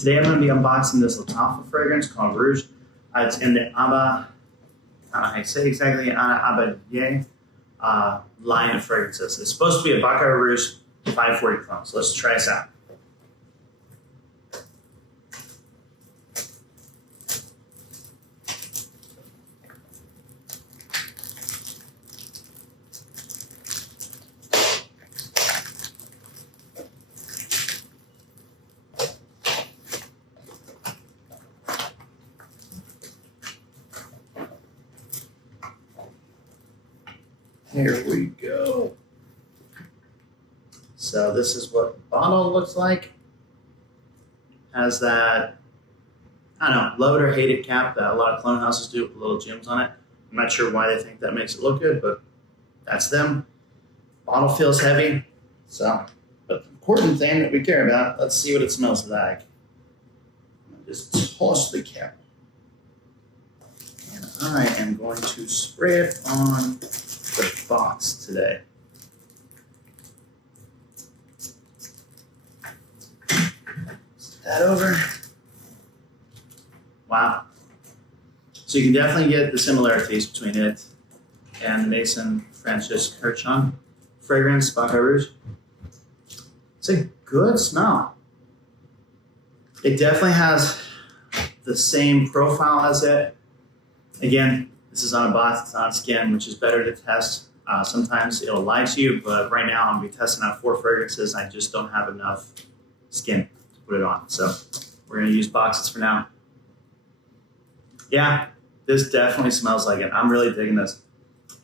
Today I'm going to be unboxing this Latafa fragrance called Rouge. It's in the Abba, I say exactly, Abba line of fragrances. It's supposed to be a Baccarat Rouge 540 Clone. So let's try this out. Here we go. So this is what the bottle looks like. Has that, I don't know, love it or hate it cap that a lot of clone houses do with little gems on it. I'm not sure why they think that makes it look good, but that's them. Bottle feels heavy. So, but the important thing that we care about, let's see what it smells like. Just toss the cap. And I am going to spray it on the box today. Set that over. Wow. So you can definitely get the similarities between it and the Maison Francis Kurkdjian fragrance, Baccarat Rouge. It's a good smell. It definitely has the same profile as it. Again, this is on a box, it's on skin, which is better to test. Sometimes it'll lie to you, but right now I'm going to be testing out 4 fragrances. I just don't have enough skin to put it on. So we're going to use boxes for now. Yeah, this definitely smells like it. I'm really digging this.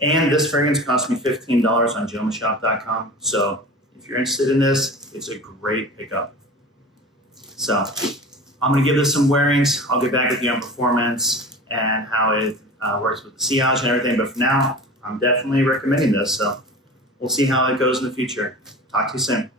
And this fragrance cost me $15 on jomashop.com. So if you're interested in this, it's a great pickup. So I'm going to give this some wearings. I'll get back with you on performance and how it works with the sillage and everything. But for now, I'm definitely recommending this. So we'll see how it goes in the future. Talk to you soon.